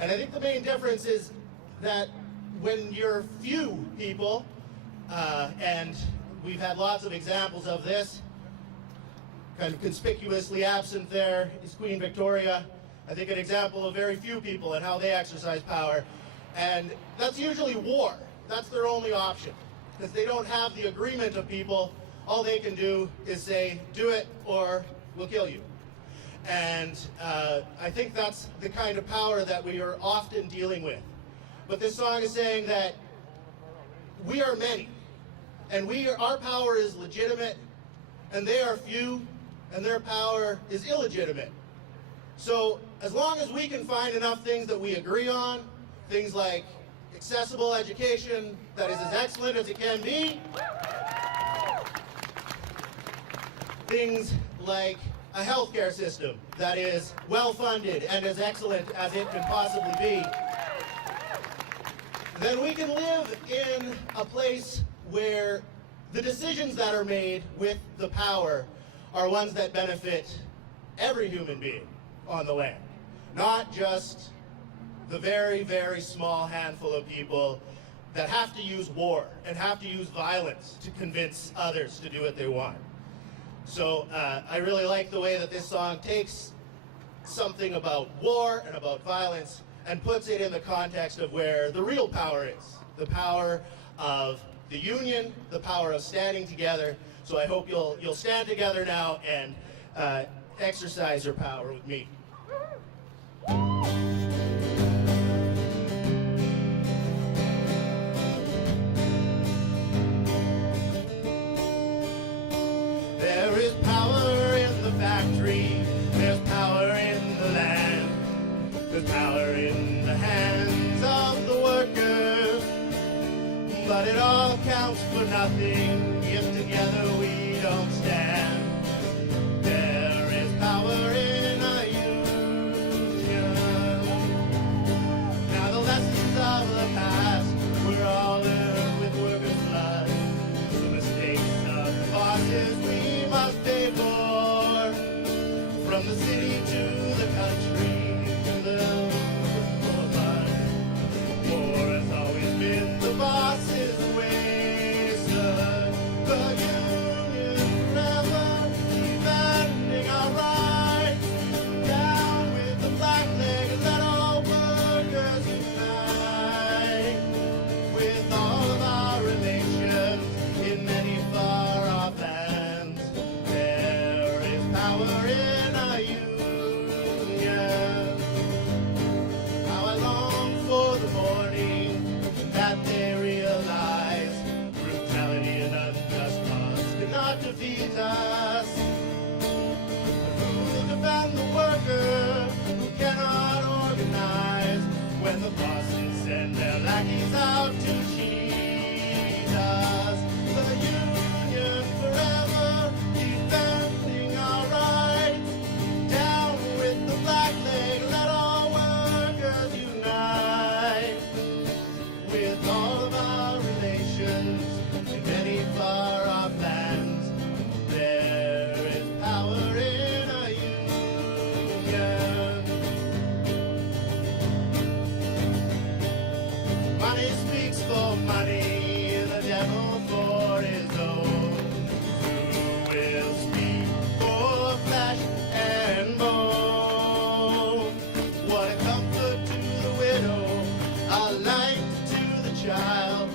And I think the main difference is that when you're few people, and we've had lots of examples of this, kind of conspicuously absent there is Queen Victoria. I think an example of very few people and how they exercise power. And that's usually war. That's their only option. Because they don't have the agreement of people. All they can do is say, do it or we'll kill you. And I think that's the kind of power that we are often dealing with. But this song is saying that we are many. And our power is legitimate. And they are few. And their power is illegitimate. So as long as we can find enough things that we agree on, things like accessible education that is as excellent as it can be, things like a healthcare system that is well-funded and as excellent as it can possibly be, then we can live in a place where the decisions that are made with the power are ones that benefit every human being on the land, not just the very, very small handful of people that have to use war and have to use violence to convince others to do what they want. So I really like the way that this song takes something about war and about violence and puts it in the context of where the real power is, the power of the union, the power of standing together. So I hope you'll stand together now and exercise your power with me. There is power in the factory, there's power in the land, there's power in the hands of the workers, but it all counts for nothing if together we don't stand. There is power in a union. Now the lessons of the past were all learned with workers' blood. The mistakes of the bosses we must pay for. From the city to the country to the blood. War has always been the boss's way. The union forever defending our rights. Down with the black leg, let all workers unite. With all of our relations in many far-off lands, there is power in a union. How I long for the morning that they realize brutality and unjust laws cannot defeat us. Who will defend the worker who cannot organize when the bosses send their lackeys out to cheat us? The union forever defending our rights. Down with the black leg, let all workers unite. With all of our relations in many far-off lands, there is power in a union. Money speaks for money, the devil for his own. Who will speak for flesh and bone? What a comfort to the widow, a light to the child.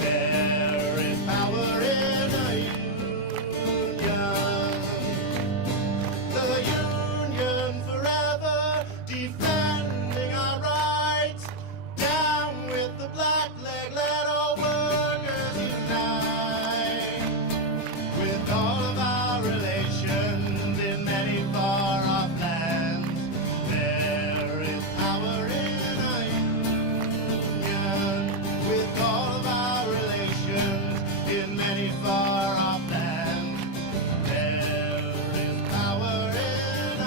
There is power in a union. The union forever defending our rights. Down with the black leg, let all workers unite. With all of our relations in many far-off lands, there is power in a union. With all of our relations in many far-off lands, there is power in a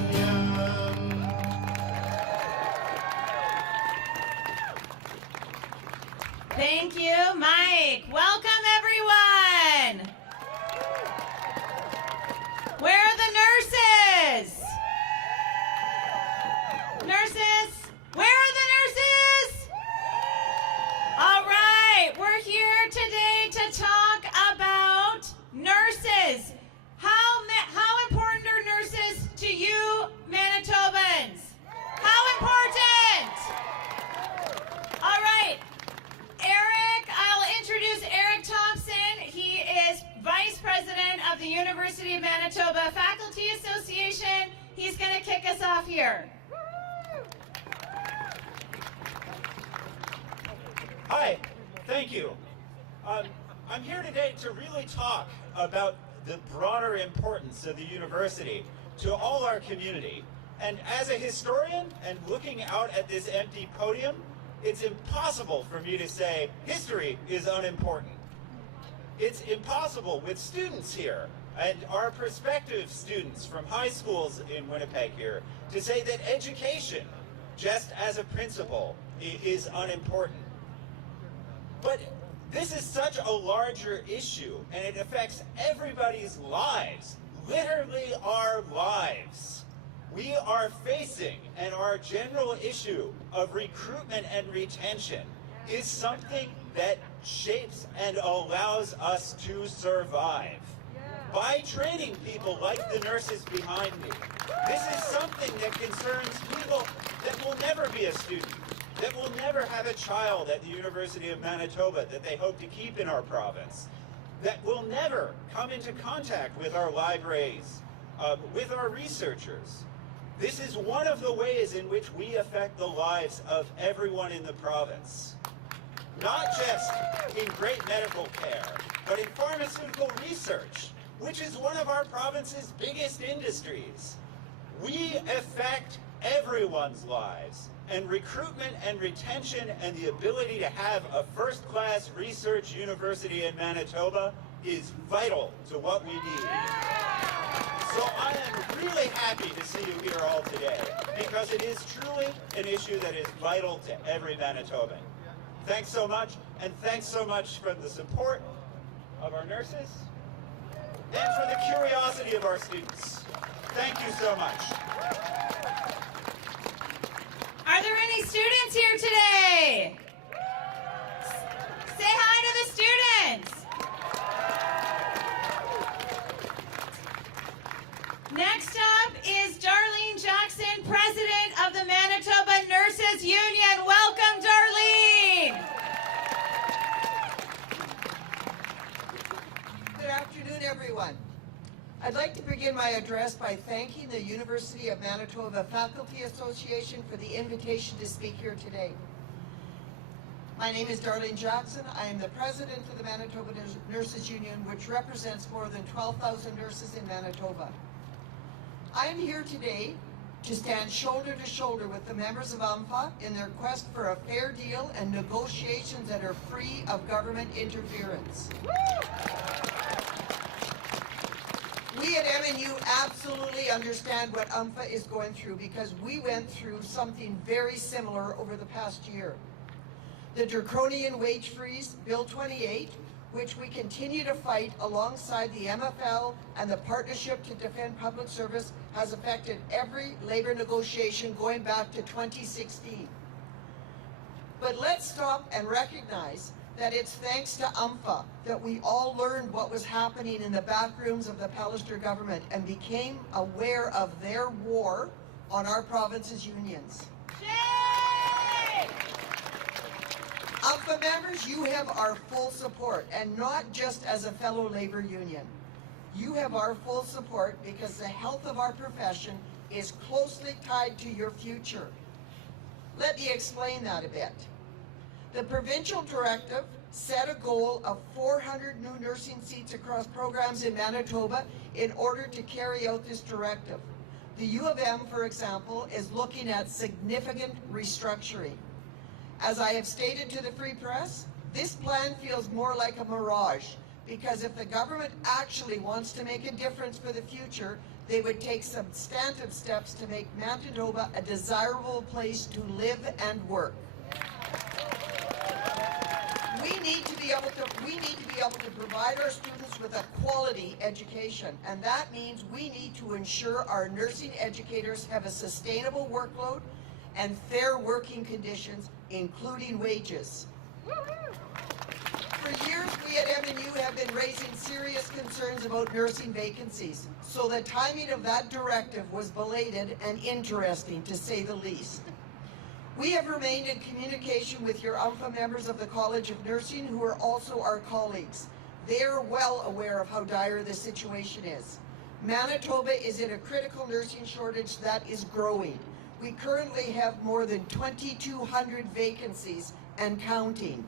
union. Thank you, Mike. Welcome, everyone. Where are the nurses? Nurses? Where are the nurses? All right, we're here today to talk about nurses. How important are nurses to you, Manitobans? How important? All right, I'll introduce Eric Thompson. He is Vice President of the University of Manitoba Faculty Association. He's going to kick us off here. Hi, thank you. I'm here today to really talk about the broader importance of the university to all our community. And as a historian and looking out at this empty podium, it's impossible for me to say history is unimportant. It's impossible with students here and our prospective students from high schools in Winnipeg here to say that education, just as a principle, is unimportant. But this is such a larger issue, and it affects everybody's lives, literally our lives. We are facing, and our general issue of recruitment and retention is something that shapes and allows us to survive. By training people like the nurses behind me, this is something that concerns people that will never be a student, that will never have a child at the University of Manitoba that they hope to keep in our province, that will never come into contact with our libraries, with our researchers. This is one of the ways in which we affect the lives of everyone in the province. Not just in great medical care, but in pharmaceutical research, which is one of our province's biggest industries. We affect everyone's lives, and recruitment and retention and the ability to have a first-class research university in Manitoba is vital to what we need. So I am really happy to see you here all today, because it is truly an issue that is vital to every Manitoban. Thanks so much, and thanks so much for the support of our nurses and for the curiosity of our students. Thank you so much. Are there any students here today? Say hi to the students. Next up is Darlene Jackson, President of the Manitoba Nurses Union. Welcome, Darlene. Good afternoon, everyone. I'd like to begin my address by thanking the University of Manitoba Faculty Association for the invitation to speak here today. My name is Darlene Jackson. I am the president of the Manitoba Nurses Union, which represents more than 12,000 nurses in Manitoba. I am here today to stand shoulder to shoulder with the members of UMFA in their quest for a fair deal and negotiations that are free of government interference. We at MNU absolutely understand what UMFA is going through, because we went through something very similar over the past year. The draconian wage freeze, Bill 28, which we continue to fight alongside the MFL and the Partnership to Defend Public Service, has affected every labor negotiation going back to 2016. But let's stop and recognize that it's thanks to UMFA that we all learned what was happening in the back rooms of the Pallister government and became aware of their war on our province's unions. Yay! UMFA members, you have our full support, and not just as a fellow labor union. You have our full support because the health of our profession is closely tied to your future. Let me explain that a bit. The provincial directive set a goal of 400 new nursing seats across programs in Manitoba in order to carry out this directive. The U of M, for example, is looking at significant restructuring. As I have stated to the Free Press, this plan feels more like a mirage, because if the government actually wants to make a difference for the future, they would take substantive steps to make Manitoba a desirable place to live and work. We need to be able to provide our students with a quality education, and that means we need to ensure our nursing educators have a sustainable workload and fair working conditions, including wages. For years, we at MNU have been raising serious concerns about nursing vacancies, so the timing of that directive was belated and interesting, to say the least. We have remained in communication with your UMFA members of the College of Nursing, who are also our colleagues. They are well aware of how dire the situation is. Manitoba is in a critical nursing shortage that is growing. We currently have more than 2,200 vacancies and counting.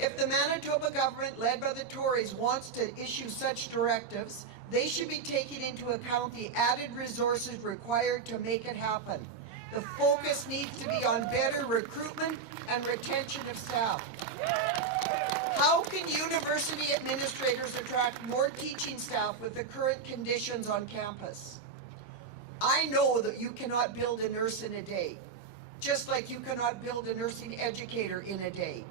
If the Manitoba government, led by the Tories, wants to issue such directives, they should be taking into account the added resources required to make it happen. The focus needs to be on better recruitment and retention of staff. How can university administrators attract more teaching staff with the current conditions on campus? I know that you cannot build a nurse in a day, just like you cannot build a nursing educator in a day,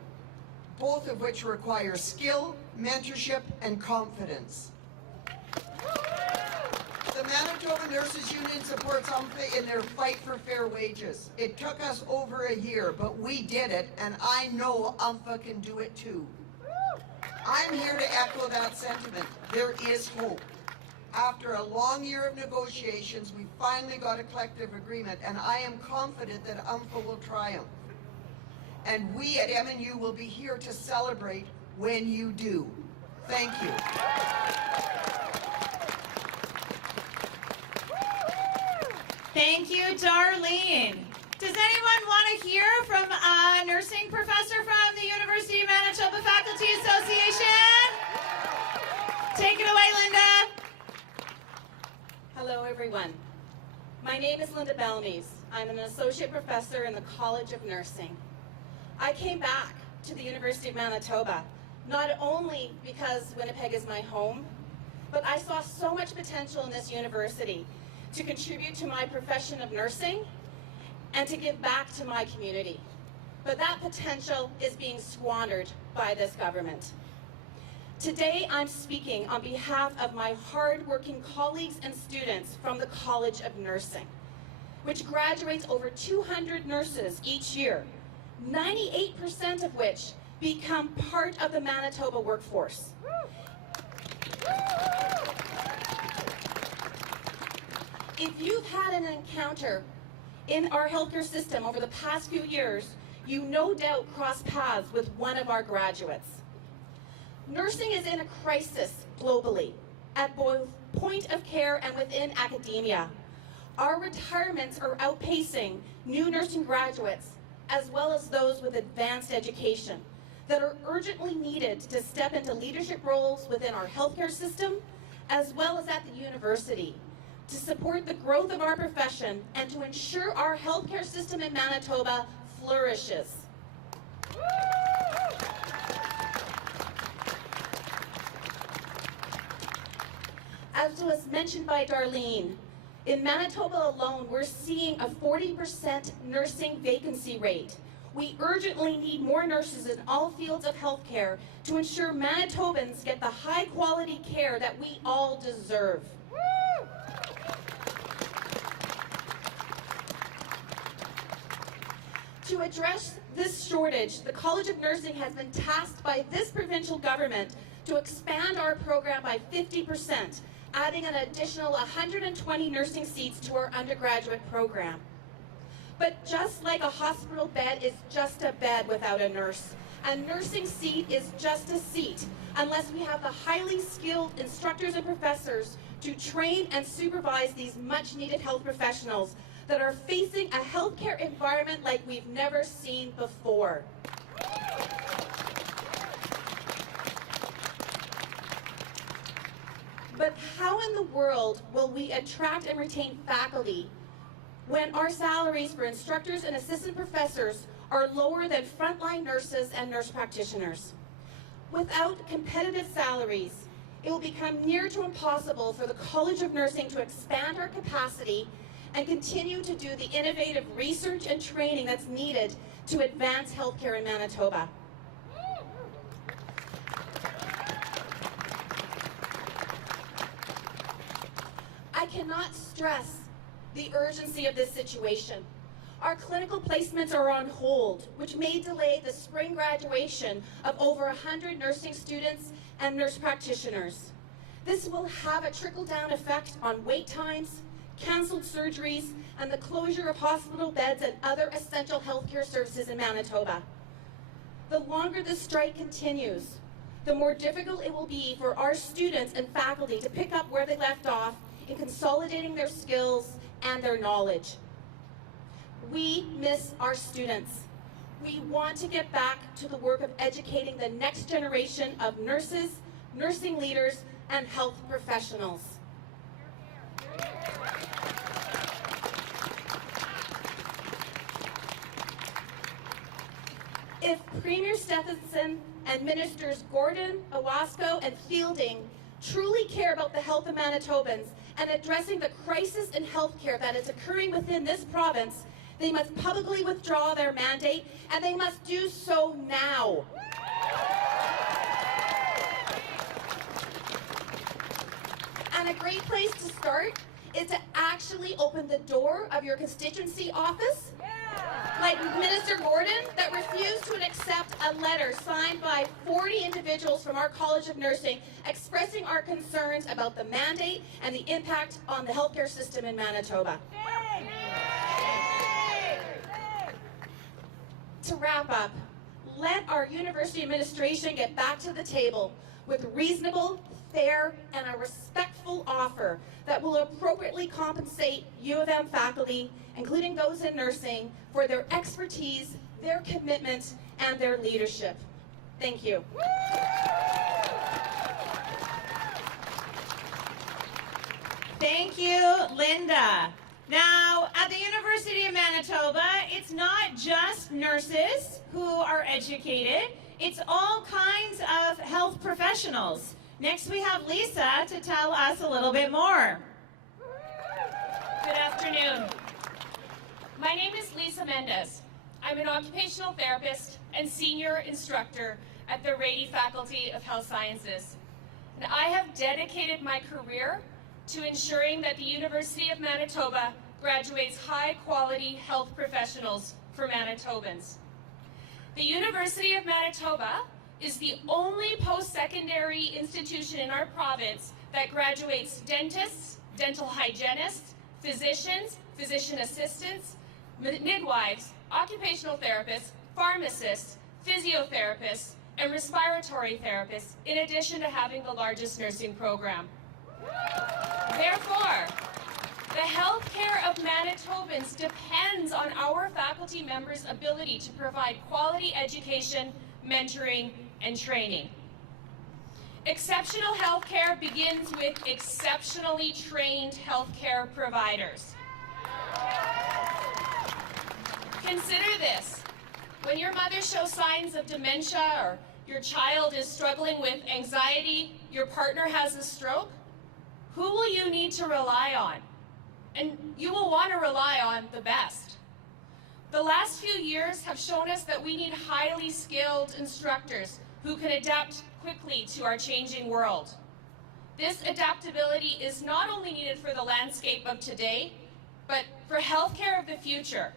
both of which require skill, mentorship, and confidence. The Manitoba Nurses Union supports UMFA in their fight for fair wages. It took us over a year, but we did it, and I know UMFA can do it too. I'm here to echo that sentiment. There is hope. After a long year of negotiations, we finally got a collective agreement, and I am confident that UMFA will triumph. And we at MNU will be here to celebrate when you do. Thank you. Thank you, Darlene. Does anyone want to hear from a nursing professor from the University of Manitoba Faculty Association? Take it away, Linda. Hello, everyone. My name is Linda Belmies. I'm an associate professor in the College of Nursing. I came back to the University of Manitoba, not only because Winnipeg is my home, but I saw so much potential in this university to contribute to my profession of nursing and to give back to my community. But that potential is being squandered by this government. Today, I'm speaking on behalf of my hard-working colleagues and students from the College of Nursing, which graduates over 200 nurses each year, 98% of which become part of the Manitoba workforce. If you've had an encounter in our healthcare system over the past few years, you no doubt crossed paths with one of our graduates. Nursing is in a crisis globally, at both point of care and within academia. Our retirements are outpacing new nursing graduates, as well as those with advanced education, that are urgently needed to step into leadership roles within our healthcare system, as well as at the university, to support the growth of our profession and to ensure our healthcare system in Manitoba flourishes. As was mentioned by Darlene, in Manitoba alone, we're seeing a 40% nursing vacancy rate. We urgently need more nurses in all fields of healthcare to ensure Manitobans get the high-quality care that we all deserve. To address this shortage, the College of Nursing has been tasked by this provincial government to expand our program by 50%, adding an additional 120 nursing seats to our undergraduate program. But just like a hospital bed is just a bed without a nurse, a nursing seat is just a seat unless we have the highly skilled instructors and professors to train and supervise these much-needed health professionals that are facing a healthcare environment like we've never seen before. But how in the world will we attract and retain faculty when our salaries for instructors and assistant professors are lower than frontline nurses and nurse practitioners? Without competitive salaries, it will become near to impossible for the College of Nursing to expand our capacity and continue to do the innovative research and training that's needed to advance healthcare in Manitoba. I cannot stress the urgency of this situation. Our clinical placements are on hold, which may delay the spring graduation of over 100 nursing students and nurse practitioners. This will have a trickle-down effect on wait times, canceled surgeries, and the closure of hospital beds and other essential healthcare services in Manitoba. The longer this strike continues, the more difficult it will be for our students and faculty to pick up where they left off in consolidating their skills and their knowledge. We miss our students. We want to get back to the work of educating the next generation of nurses, nursing leaders, and health professionals. If Premier Stephenson and Ministers Gordon, Owasco, and Fielding truly care about the health of Manitobans and addressing the crisis in healthcare that is occurring within this province, they must publicly withdraw their mandate, and they must do so now. And a great place to start is to actually open the door of your constituency office, like Minister Gordon, that refused to accept a letter signed by 40 individuals from our College of Nursing expressing our concerns about the mandate and the impact on the healthcare system in Manitoba. To wrap up, let our university administration get back to the table with reasonable, fair, and a respectful offer that will appropriately compensate U of M faculty, including those in nursing, for their expertise, their commitment, and their leadership. Thank you. Thank you, Linda. Now, at the University of Manitoba, it's not just nurses who are educated, it's all kinds of health professionals. Next, we have Lisa to tell us a little bit more. Good afternoon. My name is Lisa Mendez. I'm an occupational therapist and senior instructor at the Rady Faculty of Health Sciences. And I have dedicated my career to ensuring that the University of Manitoba graduates high-quality health professionals for Manitobans. The University of Manitoba is the only post-secondary institution in our province that graduates dentists, dental hygienists, physicians, physician assistants, midwives, occupational therapists, pharmacists, physiotherapists, and respiratory therapists, in addition to having the largest nursing program. Therefore, the healthcare of Manitobans depends on our faculty members' ability to provide quality education, mentoring, and training. Exceptional healthcare begins with exceptionally trained healthcare providers. Consider this. When your mother shows signs of dementia or your child is struggling with anxiety, your partner has a stroke, who will you need to rely on? And you will want to rely on the best. The last few years have shown us that we need highly skilled instructors who can adapt quickly to our changing world. This adaptability is not only needed for the landscape of today, but for healthcare of the future.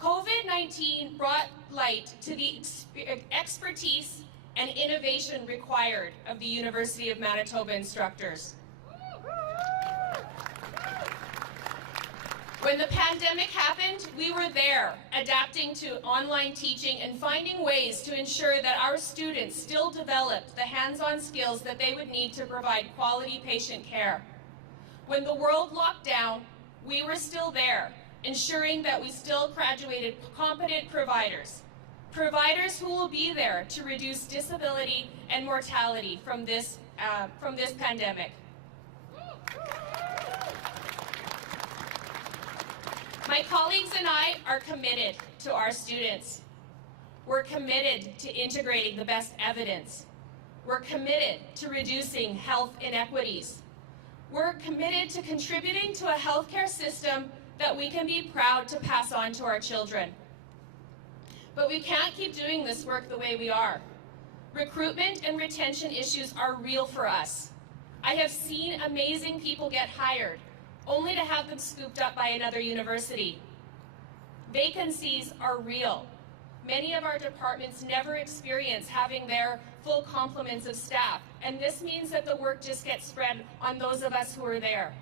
COVID-19 brought light to the expertise and innovation required of the University of Manitoba instructors. When the pandemic happened, we were there, adapting to online teaching and finding ways to ensure that our students still developed the hands-on skills that they would need to provide quality patient care. When the world locked down, we were still there, ensuring that we still graduated competent providers. Providers who will be there to reduce disability and mortality from this pandemic. My colleagues and I are committed to our students. We're committed to integrating the best evidence. We're committed to reducing health inequities. We're committed to contributing to a healthcare system that we can be proud to pass on to our children. But we can't keep doing this work the way we are. Recruitment and retention issues are real for us. I have seen amazing people get hired, only to have them scooped up by another university. Vacancies are real. Many of our departments never experience having their full complements of staff, and this means that the work just gets spread on those of us who are there.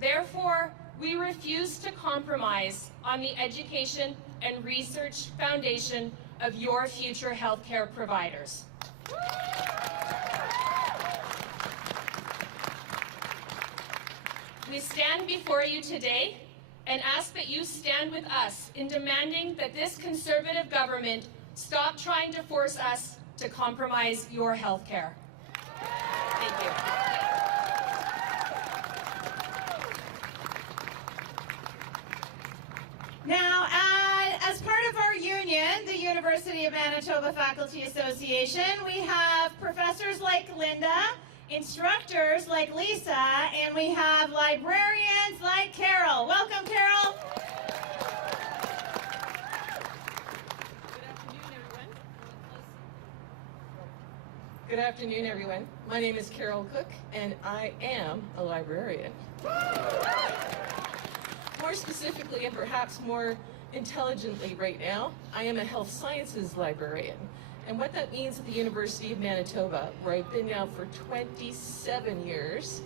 Therefore, we refuse to compromise on the education and research foundation of your future healthcare providers. We stand before you today and ask that you stand with us in demanding that this Conservative government stop trying to force us to compromise your health care. Thank you. Now, as part of our union, the University of Manitoba Faculty Association, we have professors like Linda, instructors like Lisa, and we have librarians like Carol. Welcome, Carol. Good afternoon, everyone. My name is Carol Cook, and I am a librarian. More specifically, and perhaps more intelligently right now, I am a health sciences librarian. And what that means at the University of Manitoba, where I've been now for 27 years,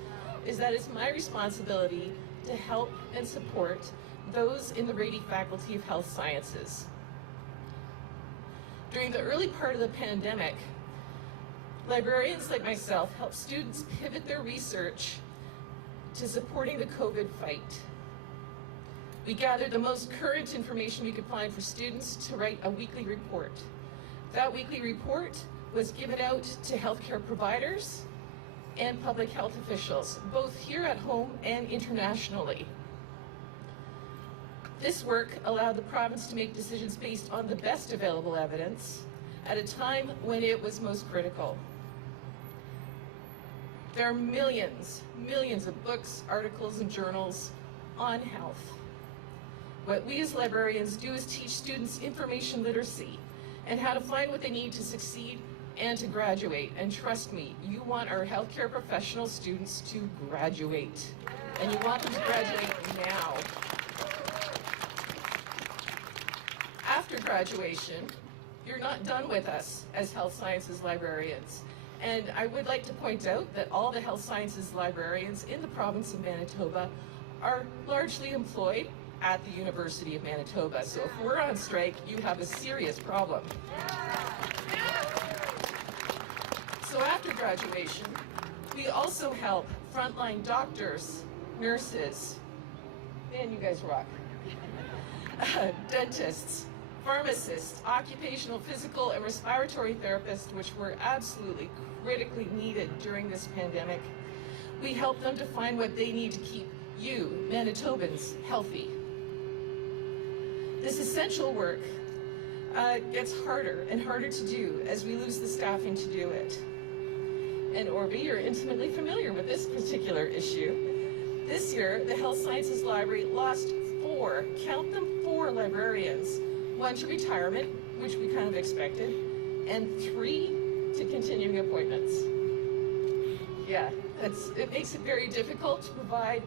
is that it's my responsibility to help and support those in the Rady Faculty of Health Sciences. During the early part of the pandemic, librarians like myself helped students pivot their research to supporting the COVID fight. We gathered the most current information we could find for students to write a weekly report. That weekly report was given out to healthcare providers and public health officials, both here at home and internationally. This work allowed the province to make decisions based on the best available evidence at a time when it was most critical. There are millions of books, articles, and journals on health. What we as librarians do is teach students information literacy and how to find what they need to succeed and to graduate. And trust me, you want our healthcare professional students to graduate. And you want them to graduate now. After graduation, you're not done with us as health sciences librarians. And I would like to point out that all the health sciences librarians in the province of Manitoba are largely employed at the University of Manitoba. So if we're on strike, you have a serious problem. So after graduation, we also help frontline doctors, nurses, man, you guys rock, dentists, pharmacists, occupational, physical, and respiratory therapists, which were absolutely critically needed during this pandemic. We help them to find what they need to keep you, Manitobans, healthy. This essential work gets harder and harder to do as we lose the staffing to do it. And Orby, you're intimately familiar with this particular issue. This year, the Health Sciences Library lost 4, count them 4 librarians, 1 to retirement, which we kind of expected, and 3 to continuing appointments. Yeah, it makes it very difficult to provide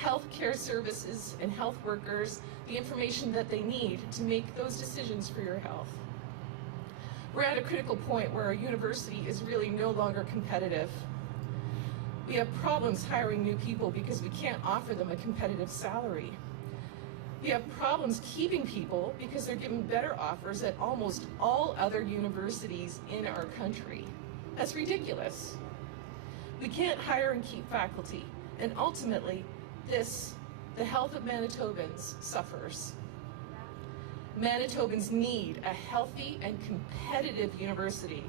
healthcare services and health workers the information that they need to make those decisions for your health. We're at a critical point where our university is really no longer competitive. We have problems hiring new people because we can't offer them a competitive salary. We have problems keeping people because they're given better offers at almost all other universities in our country. That's ridiculous. We can't hire and keep faculty, and ultimately, the health of Manitobans suffers. Manitobans need a healthy and competitive university.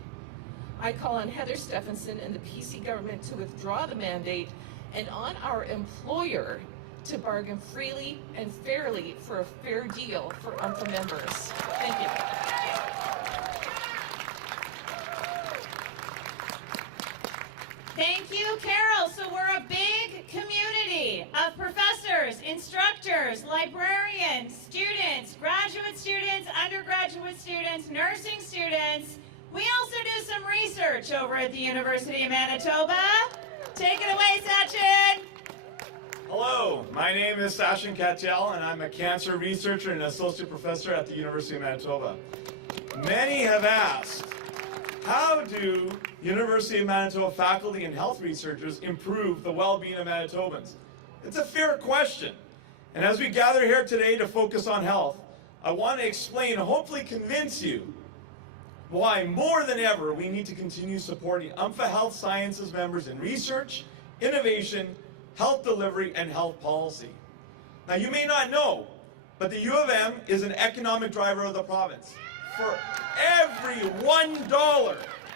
I call on Heather Stephenson and the PC government to withdraw the mandate and on our employer to bargain freely and fairly for a fair deal for members. Thank you. Thank you, Carol. So we're a big community of professors, instructors, librarians, students, graduate students, undergraduate students, nursing students. We also do some research over at the University of Manitoba. Take it away, Sachin. Hello, my name is Sachin Katyal, and I'm a cancer researcher and associate professor at the University of Manitoba. Many have asked, how do University of Manitoba faculty and health researchers improve the well-being of Manitobans? It's a fair question. And as we gather here today to focus on health, I want to explain and hopefully convince you why more than ever we need to continue supporting UMFA Health Sciences members in research, innovation, health delivery, and health policy. Now you may not know, but the U of M is an economic driver of the province. For every $1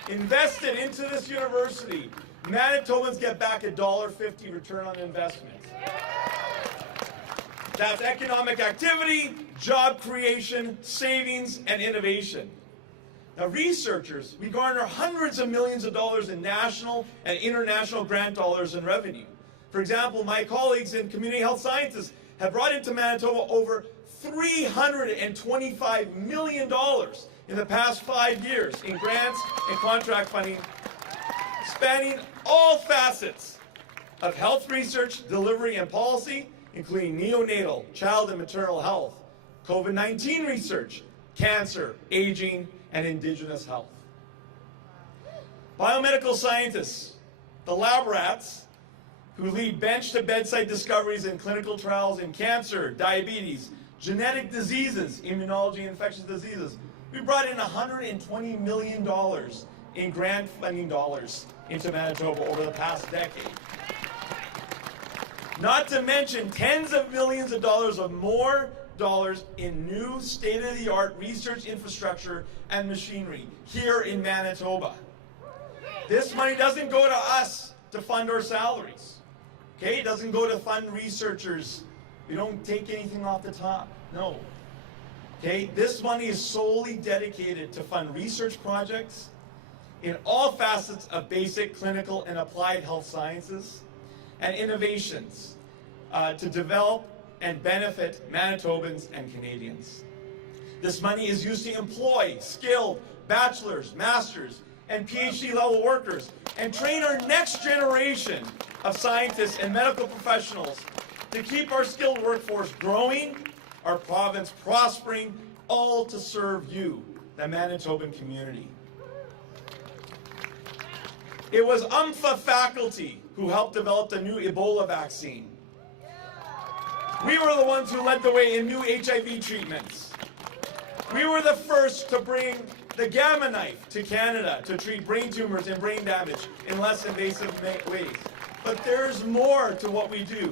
invested into this university, Manitobans get back $1.50 return on investment. That's economic activity, job creation, savings, and innovation. Now researchers, we garner hundreds of millions of dollars in national and international grant dollars in revenue. For example, my colleagues in community health sciences have brought into Manitoba over $325 million in the past 5 years in grants and contract funding, spanning all facets of health research, delivery, and policy, including neonatal, child and maternal health, COVID-19 research, cancer, aging, and Indigenous health. Biomedical scientists, the lab rats, who lead bench-to-bedside discoveries in clinical trials in cancer, diabetes, genetic diseases, immunology, and infectious diseases. We brought in $120 million in grant funding dollars into Manitoba over the past decade. Not to mention tens of millions of dollars of more dollars in new state-of-the-art research infrastructure and machinery here in Manitoba. This money doesn't go to us to fund our salaries. Okay, it doesn't go to fund researchers. We don't take anything off the top. No. Okay, this money is solely dedicated to fund research projects in all facets of basic, clinical, and applied health sciences and innovations to develop and benefit Manitobans and Canadians. This money is used to employ skilled bachelor's, master's, and PhD level workers and train our next generation of scientists and medical professionals to keep our skilled workforce growing, our province prospering, all to serve you, the Manitoban community. It was UMFA faculty who helped develop the new Ebola vaccine. We were the ones who led the way in new HIV treatments. We were the first to bring the gamma knife to Canada to treat brain tumors and brain damage in less invasive ways. But there's more to what we do.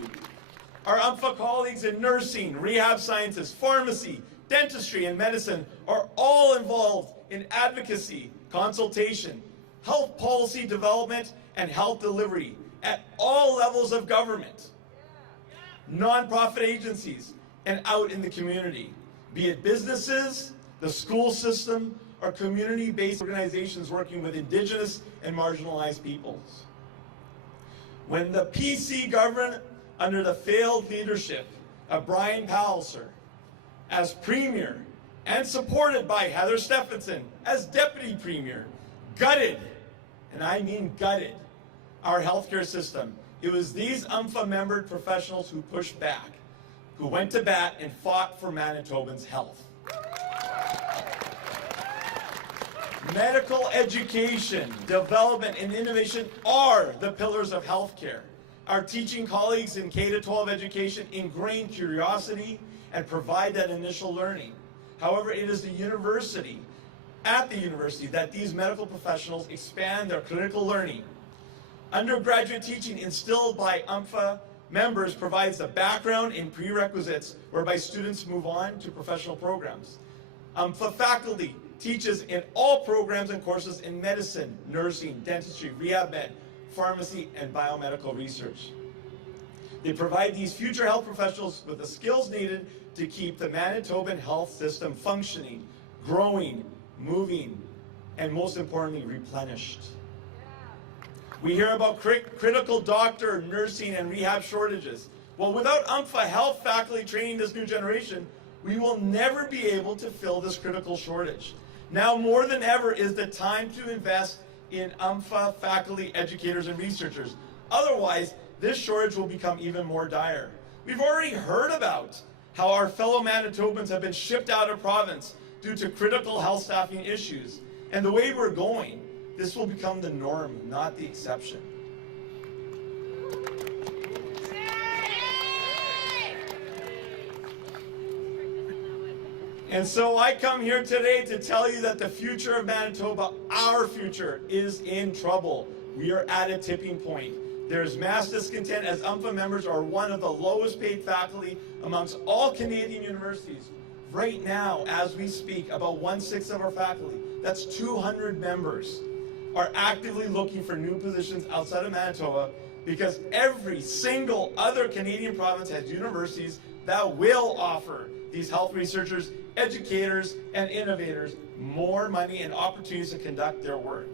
Our UMFA colleagues in nursing, rehab sciences, pharmacy, dentistry, and medicine are all involved in advocacy, consultation, health policy development, and health delivery at all levels of government, nonprofit agencies, and out in the community, be it businesses, the school system, or community-based organizations working with Indigenous and marginalized peoples. When the PC government, under the failed leadership of Brian Palliser as Premier and supported by Heather Stephenson as Deputy Premier, gutted, and I mean gutted, our healthcare system, it was these UMFA-membered professionals who pushed back, who went to bat and fought for Manitobans' health. Medical education, development, and innovation are the pillars of healthcare. Our teaching colleagues in K-12 education ingrain curiosity and provide that initial learning. However, it is at the university, that these medical professionals expand their clinical learning. Undergraduate teaching instilled by UMFA members provides the background and prerequisites whereby students move on to professional programs. UMFA faculty teaches in all programs and courses in medicine, nursing, dentistry, rehab med, pharmacy, and biomedical research. They provide these future health professionals with the skills needed to keep the Manitoban health system functioning, growing, moving, and most importantly, replenished. We hear about critical doctor, nursing, and rehab shortages. Well, without UMFA health faculty training this new generation, we will never be able to fill this critical shortage. Now more than ever is the time to invest in UMFA faculty, educators, and researchers. Otherwise, this shortage will become even more dire. We've already heard about how our fellow Manitobans have been shipped out of province due to critical health staffing issues. And the way we're going, this will become the norm, not the exception. And so I come here today to tell you that the future of Manitoba, our future, is in trouble. We are at a tipping point. There's mass discontent as UMFA members are one of the lowest paid faculty amongst all Canadian universities. Right now, as we speak, about 1/6 of our faculty, that's 200 members, are actively looking for new positions outside of Manitoba because every single other Canadian province has universities that will offer these health researchers, educators, and innovators more money and opportunities to conduct their work.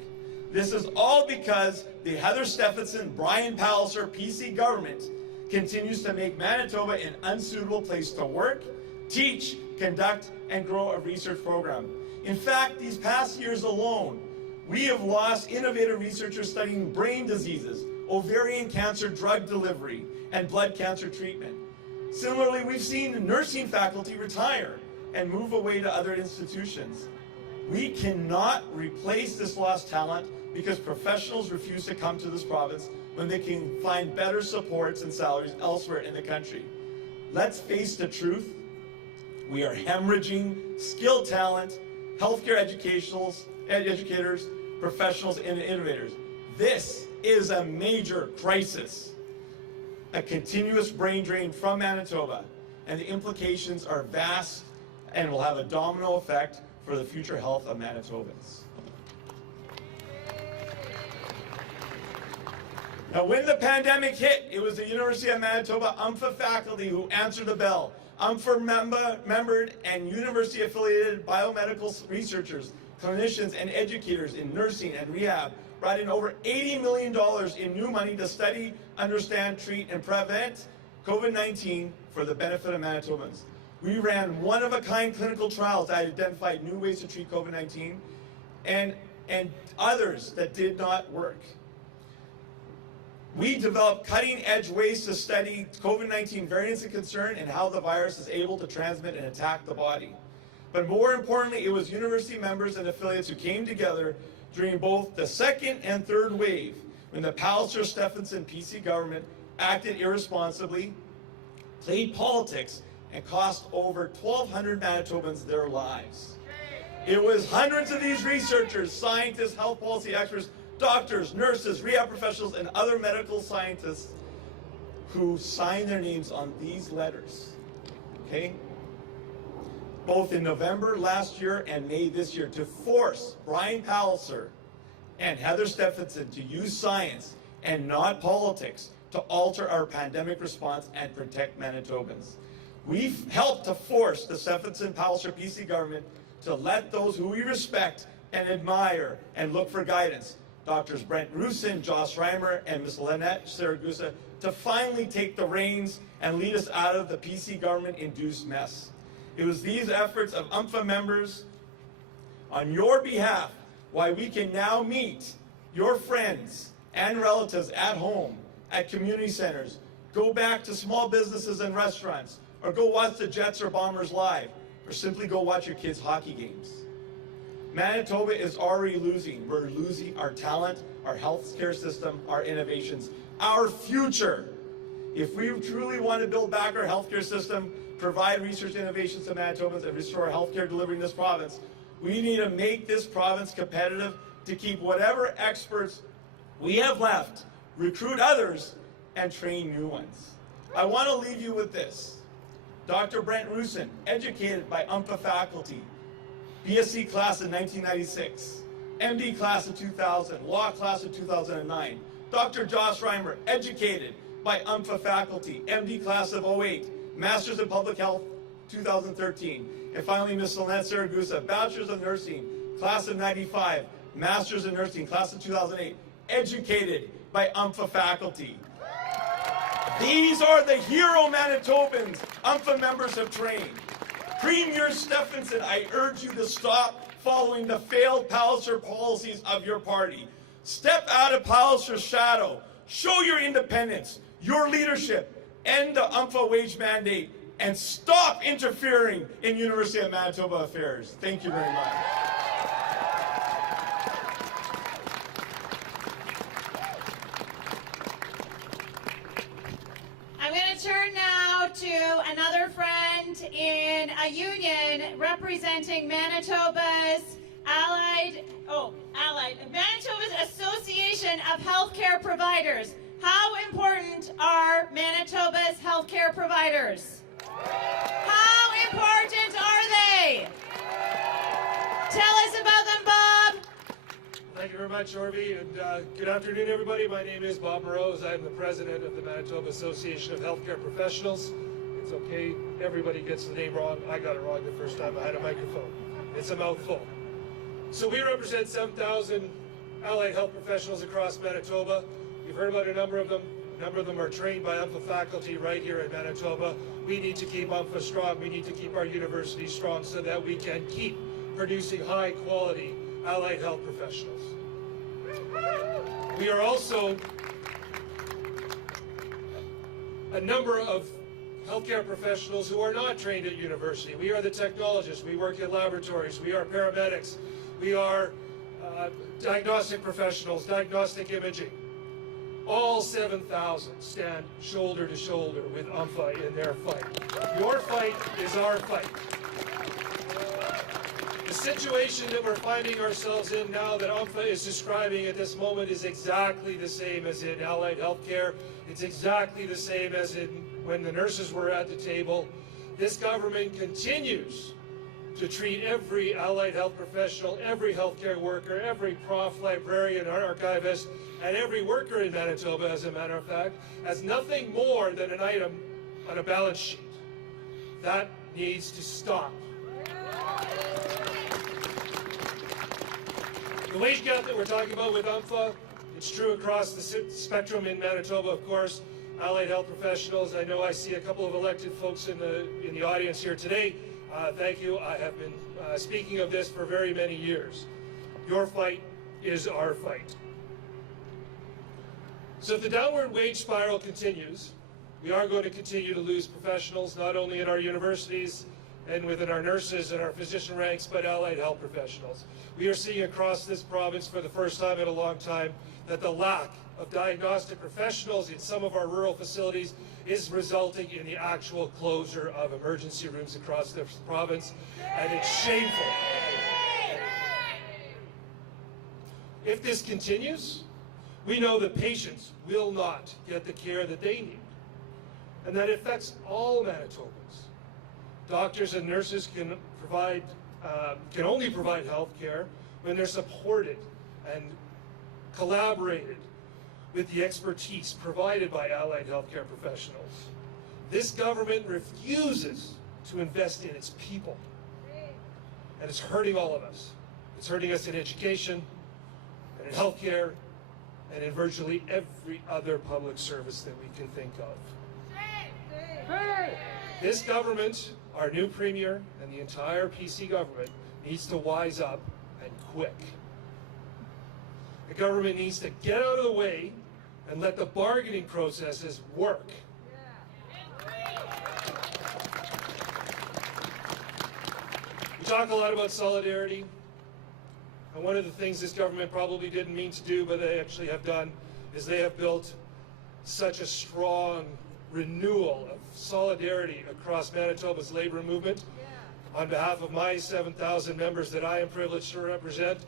This is all because the Heather Stephenson, Brian Palliser PC government continues to make Manitoba an unsuitable place to work, teach, conduct, and grow a research program. In fact, these past years alone, we have lost innovative researchers studying brain diseases, ovarian cancer drug delivery, and blood cancer treatment. Similarly, we've seen nursing faculty retire and move away to other institutions. We cannot replace this lost talent because professionals refuse to come to this province when they can find better supports and salaries elsewhere in the country. Let's face the truth. We are hemorrhaging skilled talent, healthcare educators, professionals, and innovators. This is a major crisis, a continuous brain drain from Manitoba, and the implications are vast and will have a domino effect for the future health of Manitobans. Now, when the pandemic hit, it was the University of Manitoba UMFA faculty who answered the bell. UMFA membered and university-affiliated biomedical researchers, clinicians, and educators in nursing and rehab brought in over $80 million in new money to study, understand, treat, and prevent COVID-19 for the benefit of Manitobans. We ran one-of-a-kind clinical trials that identified new ways to treat COVID-19 and others that did not work. We developed cutting-edge ways to study COVID-19 variants of concern and how the virus is able to transmit and attack the body. But more importantly, it was university members and affiliates who came together during both the second and third wave when the Palliser-Stephenson PC government acted irresponsibly, played politics, and cost over 1,200 Manitobans their lives. It was hundreds of these researchers, scientists, health policy experts, doctors, nurses, rehab professionals, and other medical scientists who signed their names on these letters, okay? Both in November last year and May this year to force Brian Palliser and Heather Stephenson to use science and not politics to alter our pandemic response and protect Manitobans. We've helped to force the Stephenson-Palliser PC government to let those who we respect and admire and look for guidance, Drs. Brent Rusin, Josh Reimer, and Ms. Lynette Saragusa, to finally take the reins and lead us out of the PC government-induced mess. It was these efforts of UMFA members on your behalf why we can now meet your friends and relatives at home, at community centers, go back to small businesses and restaurants, or go watch the Jets or Bombers live, or simply go watch your kids' hockey games. Manitoba is already losing. We're losing our talent, our healthcare system, our innovations, our future. If we truly want to build back our healthcare system, provide research innovations to Manitobans, and restore healthcare delivery in this province, we need to make this province competitive to keep whatever experts we have left, recruit others, and train new ones. I want to leave you with this. Dr. Brent Rusin, educated by UMFA faculty, BSc class in 1996, MD class of 2000, law class of 2009. Dr. Josh Reimer, educated by UMFA faculty, MD class of 08, Masters in Public Health 2013. And finally, Ms. Lynette Saragusa, Bachelor's of Nursing, class of 95, Masters in Nursing, class of 2008, educated by UMFA faculty. These are the hero Manitobans UMFA members have trained. Premier Stephenson, I urge you to stop following the failed Palliser policies of your party. Step out of Palliser's shadow. Show your independence. your leadership, end the UMFA wage mandate, and stop interfering in University of Manitoba affairs. Thank you very much. I'm going to turn now to another friend in a union representing Manitoba's Manitoba's Association of Healthcare Providers. How important are Manitoba's healthcare providers? How important are they? Tell us about them, Bob. Thank you very much, Orby, and good afternoon, everybody. My name is Bob Morose. I'm the president of the Manitoba Association of Healthcare Professionals. It's okay, everybody gets the name wrong. I got it wrong the first time I had a microphone. It's a mouthful. So we represent 7,000 allied health professionals across Manitoba. You've heard about a number of them. A number of them are trained by UMFA faculty right here in Manitoba. We need to keep UMFA strong. We need to keep our university strong so that we can keep producing high quality allied health professionals. We are also a number of healthcare professionals who are not trained at university. We are the technologists. We work in laboratories. We are paramedics. We are diagnostic professionals, diagnostic imaging. All 7,000 stand shoulder to shoulder with UMFA in their fight. Your fight is our fight. The situation that we're finding ourselves in now that UMFA is describing at this moment is exactly the same as in allied healthcare. It's exactly the same as in when the nurses were at the table. This government continues to treat every allied health professional, every healthcare worker, every prof, librarian, archivist, and every worker in Manitoba, as a matter of fact, as nothing more than an item on a balance sheet. That needs to stop. The wage gap that we're talking about with UMFA, it's true across the spectrum in Manitoba, of course. Allied health professionals, I know I see a couple of elected folks in the audience here today. Thank you. I have been speaking of this for very many years. Your fight is our fight. So if the downward wage spiral continues, we are going to continue to lose professionals, not only in our universities and within our nurses and our physician ranks, but allied health professionals. We are seeing across this province for the first time in a long time that the lack of diagnostic professionals in some of our rural facilities is resulting in the actual closure of emergency rooms across this province, and it's shameful. If this continues, we know that patients will not get the care that they need, and that affects all Manitobans. Doctors and nurses can only provide health care when they're supported and collaborated with the expertise provided by allied healthcare professionals. This government refuses to invest in its people, and it's hurting all of us. It's hurting us in education, and in healthcare, and in virtually every other public service that we can think of. This government, our new premier, and the entire PC government needs to wise up and quick. The government needs to get out of the way and let the bargaining processes work. We talk a lot about solidarity, and one of the things this government probably didn't mean to do, but they actually have done, is they have built such a strong renewal of solidarity across Manitoba's labor movement. On behalf of my 7,000 members that I am privileged to represent,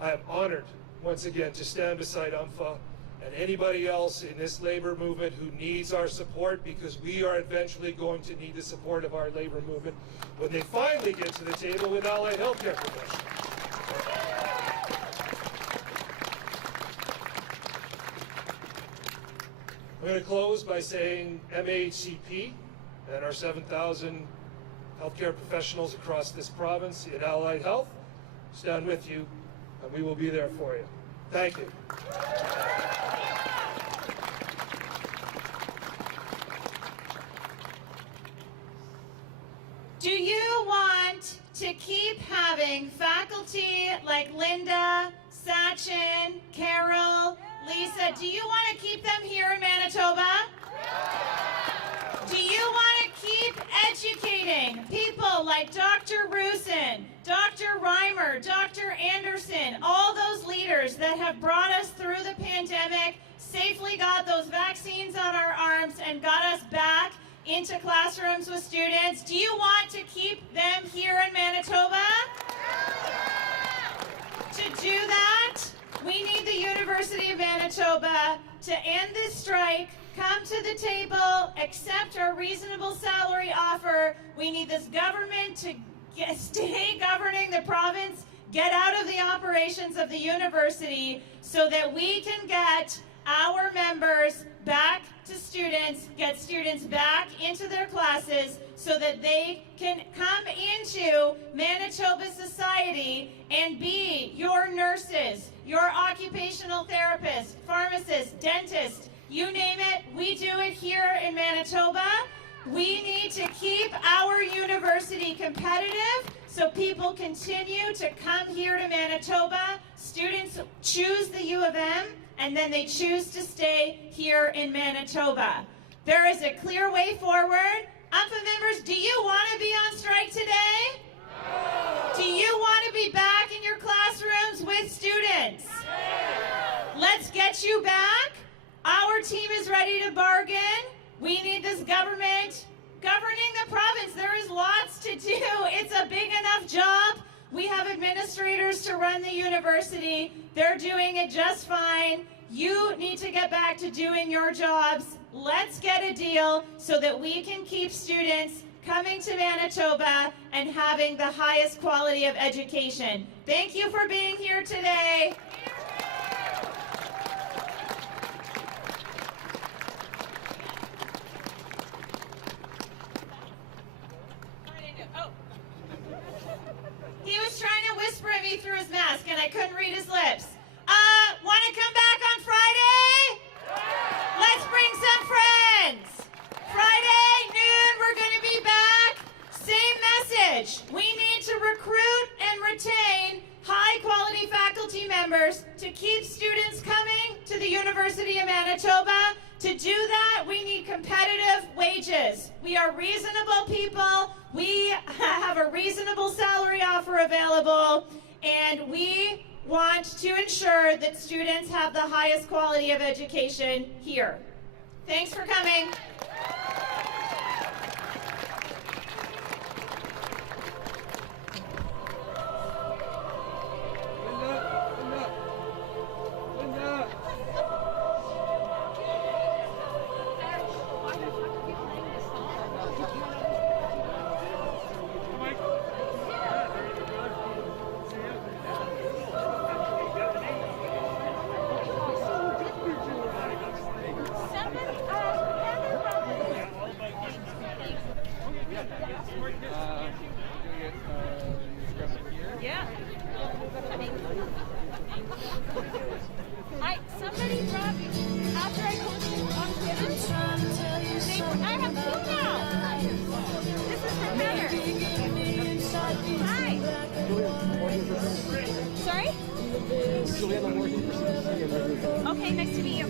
I am honored once again to stand beside UMFA and anybody else in this labor movement who needs our support, because we are eventually going to need the support of our labor movement when they finally get to the table with allied healthcare professionals. I'm going to close by saying MAHCP and our 7,000 healthcare professionals across this province in allied health stand with you, and we will be there for you. Thank you. Do you want to keep having faculty like Linda, Sachin, Carol, Lisa, do you want to keep them here in Manitoba? Do you want to keep educating people like Dr. Rusin, Dr. Reimer, Dr. Anderson, all those leaders that have brought us through the pandemic, safely got those vaccines on our arms, and got us back into classrooms with students? Do you want to keep them here in Manitoba? To do that, we need the University of Manitoba to end this strike, come to the table, accept our reasonable salary offer. We need this government to stay governing the province, get out of the operations of the university so that we can get our members back to students, get students back into their classes so that they can come into Manitoba society and be your nurses, your occupational therapists, pharmacists, dentists, you name it, we do it here in Manitoba. We need to keep our university competitive so people continue to come here to Manitoba. Students choose the U of M, and then they choose to stay here in Manitoba. There is a clear way forward. UMPA members, do you want to be on strike today? No. Do you want to be back in your classrooms with students? No. Let's get you back. Our team is ready to bargain. We need this government governing the province. There is lots to do. It's a big enough job. We have administrators to run the university. They're doing it just fine. You need to get back to doing your jobs. Let's get a deal so that we can keep students coming to Manitoba and having the highest quality of education. Thank you for being here today. He was trying to whisper at me through his mask and I couldn't read his lips. Want to come back on Friday? Let's bring some friends. Friday noon, we're going to be back. Same message. We need to recruit and retain high-quality faculty members to keep students coming to the University of Manitoba. To do that, we need competitive wages. We are reasonable people. We have a reasonable salary offer available, and we want to ensure that students have the highest quality of education here. Thanks for coming. Somebody brought me after I posted on Twitter. I have two now. This is for Heather. Hi. Sorry? Okay, nice to meet you.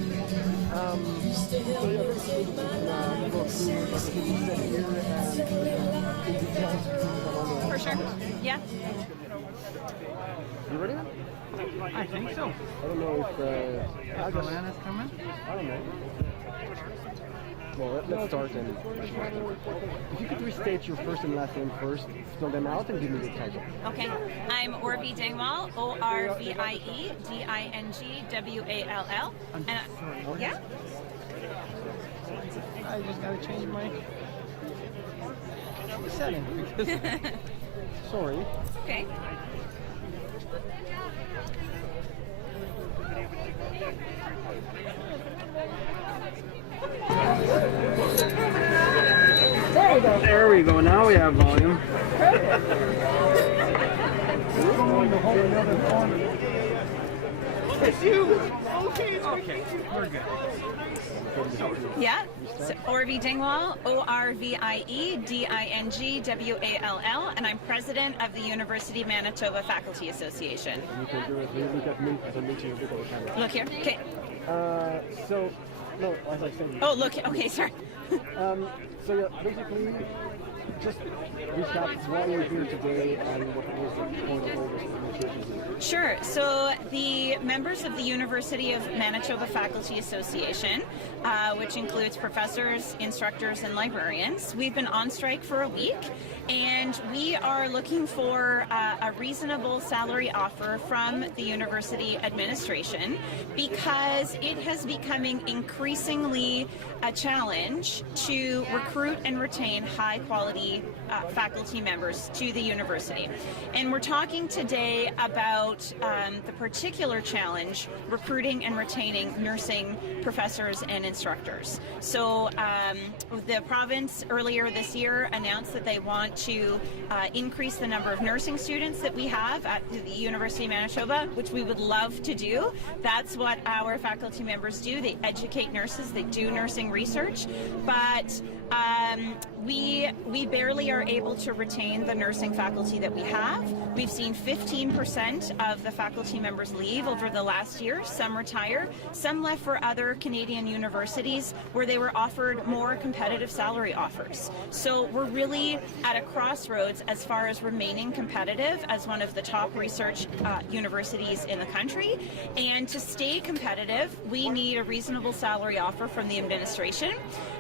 For sure. Yeah. You ready? I think so. I don't know if Joanna's coming? I don't know. Well, let's start then. If you could restate your first and last name first, spell them out, and give me the title. Okay. I'm Orvie Dingwall, Orviedingwall. And yeah? I just gotta change my setting. Sorry. It's okay. There we go. Now we have volume. It's you! Okay, we're good. Yeah, so Orvie Dingwall, ORVIE-DINGWALL, and I'm president of the University of Manitoba Faculty Association. You can do it. You look at me as I'm meeting you with the camera. Look here. Okay. So, no, as I said. Oh, look. Okay, sorry. So yeah, basically, just recap why you're here today and what was the point of all this demonstration. Sure. So the members of the University of Manitoba Faculty Association, which includes professors, instructors, and librarians, we've been on strike for a week, and we are looking for a reasonable salary offer from the university administration because it has becoming increasingly a challenge to recruit and retain high-quality faculty members to the university. And we're talking today about the particular challenge recruiting and retaining nursing professors and instructors. So the province earlier this year announced that they want to increase the number of nursing students that we have at the University of Manitoba, which we would love to do. That's what our faculty members do. They educate nurses, they do nursing research, but we barely are able to retain the nursing faculty that we have. We've seen 15% of the faculty members leave over the last year. Some retire, some left for other Canadian universities where they were offered more competitive salary offers. So we're really at a crossroads as far as remaining competitive as one of the top research universities in the country. And to stay competitive, we need a reasonable salary offer from the administration.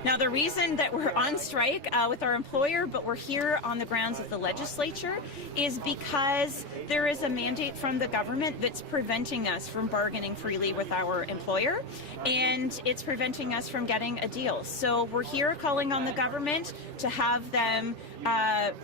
Now, the reason that we're on strike with our employer, but we're here on the grounds of the legislature, is because there is a mandate from the government that's preventing us from bargaining freely with our employer, and it's preventing us from getting a deal. So we're here calling on the government to have them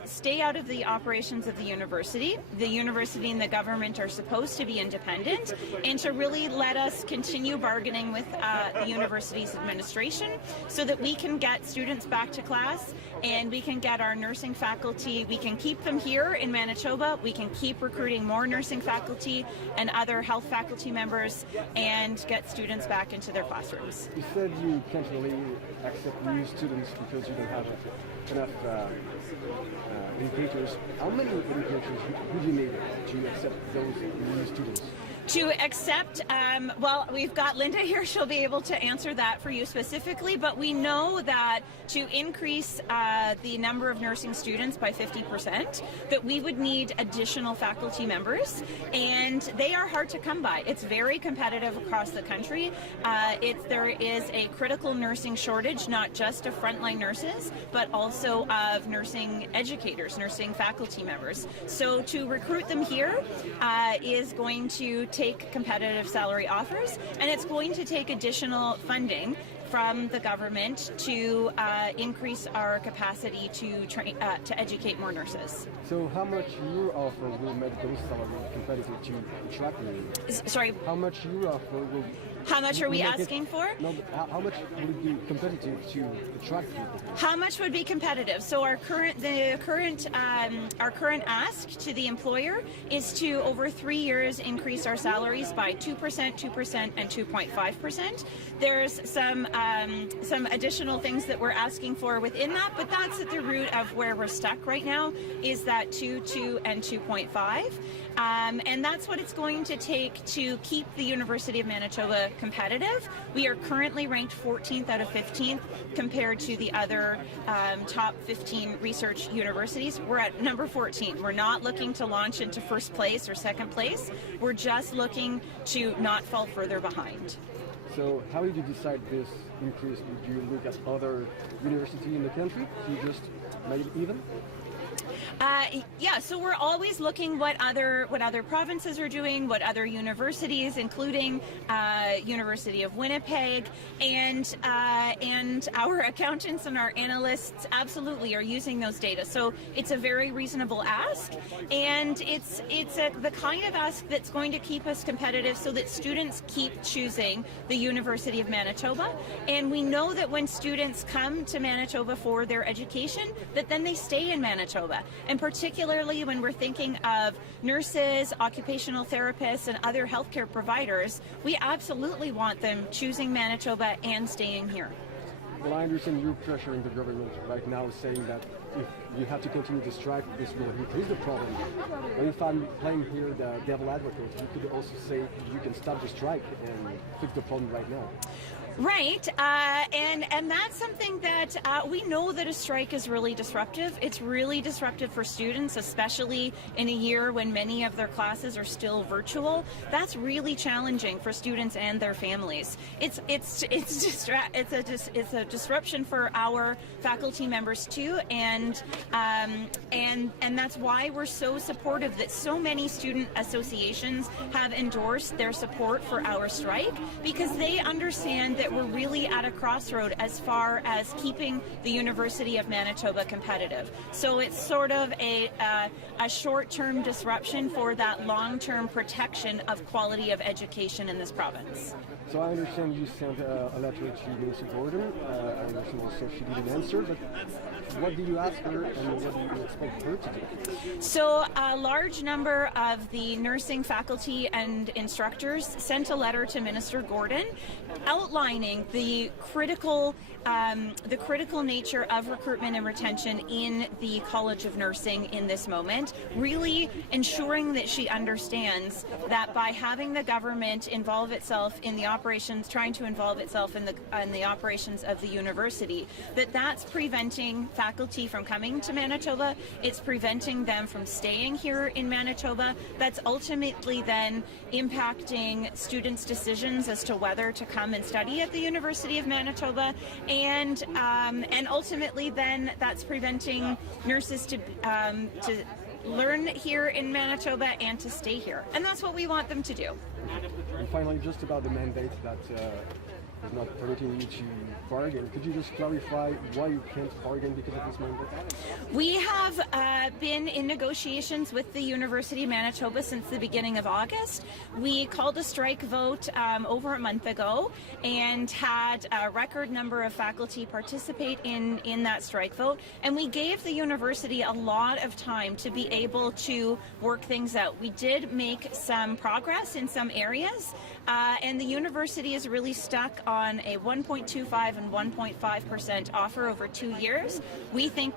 stay out of the operations of the university. The university and the government are supposed to be independent, and to really let us continue bargaining with the university's administration so that we can get students back to class and we can get our nursing faculty, we can keep them here in Manitoba, we can keep recruiting more nursing faculty and other health faculty members and get students back into their classrooms. You said you can't really accept new students because you don't have enough educators. How many educators would you need to accept those new students? To accept, well, we've got Linda here. She'll be able to answer that for you specifically, but we know that to increase the number of nursing students by 50%, that we would need additional faculty members, and they are hard to come by. It's very competitive across the country. There is a critical nursing shortage, not just of frontline nurses, but also of nursing educators, nursing faculty members. So to recruit them here is going to take competitive salary offers, and it's going to take additional funding from the government to increase our capacity to train, to educate more nurses. So how much your offer will make those salaries competitive to attract them? Sorry? How much your offer will... How much are we asking for? No, but how much would it be competitive to attract people? How much would be competitive? So our current ask to the employer is to, over 3 years, increase our salaries by 2%, 2%, and 2.5%. There's some additional things that we're asking for within that, but that's at the root of where we're stuck right now, is that 2, 2, and 2.5. And that's what it's going to take to keep the University of Manitoba competitive. We are currently ranked 14th out of 15th compared to the other top 15 research universities. We're at number 14. We're not looking to launch into first place or second place. We're just looking to not fall further behind. So how did you decide this increase? Did you look at other universities in the country to just make it even? Yeah, so we're always looking what other provinces are doing, what other universities, including University of Winnipeg, and our accountants and our analysts absolutely are using those data. So it's a very reasonable ask, and it's the kind of ask that's going to keep us competitive so that students keep choosing the University of Manitoba. And we know that when students come to Manitoba for their education, that then they stay in Manitoba. Manitoba. And particularly when we're thinking of nurses, occupational therapists, and other healthcare providers, we absolutely want them choosing Manitoba and staying here. Well, I understand you're pressuring the government right now, saying that if you have to continue to strike, this will increase the problem. But if I'm playing here the devil advocate, you could also say you can stop the strike and fix the problem right now. Right, and that's something that we know that a strike is really disruptive. It's really disruptive for students, especially in a year when many of their classes are still virtual. That's really challenging for students and their families. It's a disruption for our faculty members too, and that's why we're so supportive that so many student associations have endorsed their support for our strike, because they understand that we're really at a crossroad as far as keeping the University of Manitoba competitive. So it's sort of a short-term disruption for that long-term protection of quality of education in this province. So I understand you sent a letter to Minister Gordon. I understand also she didn't answer, but what did you ask her and what do you expect her to do? So a large number of the nursing faculty and instructors sent a letter to Minister Gordon outlining the critical nature of recruitment and retention in the College of Nursing in this moment, really ensuring that she understands that by having the government involve itself in the operations, trying to involve itself in the operations of the university, that's preventing faculty from coming to Manitoba, it's preventing them from staying here in Manitoba, that's ultimately then impacting students' decisions as to whether to come and study at the University of Manitoba, and ultimately then that's preventing nurses to learn here in Manitoba and to stay here. And that's what we want them to do. And finally, just about the mandate that is not permitting you to bargain, could you just clarify why you can't bargain because of this mandate? We have been in negotiations with the University of Manitoba since the beginning of August. We called a strike vote over a month ago and had a record number of faculty participate in that strike vote. And we gave the university a lot of time to be able to work things out. We did make some progress in some areas, and the university is really stuck on a 1.25 and 1.5% offer over 2 years. We think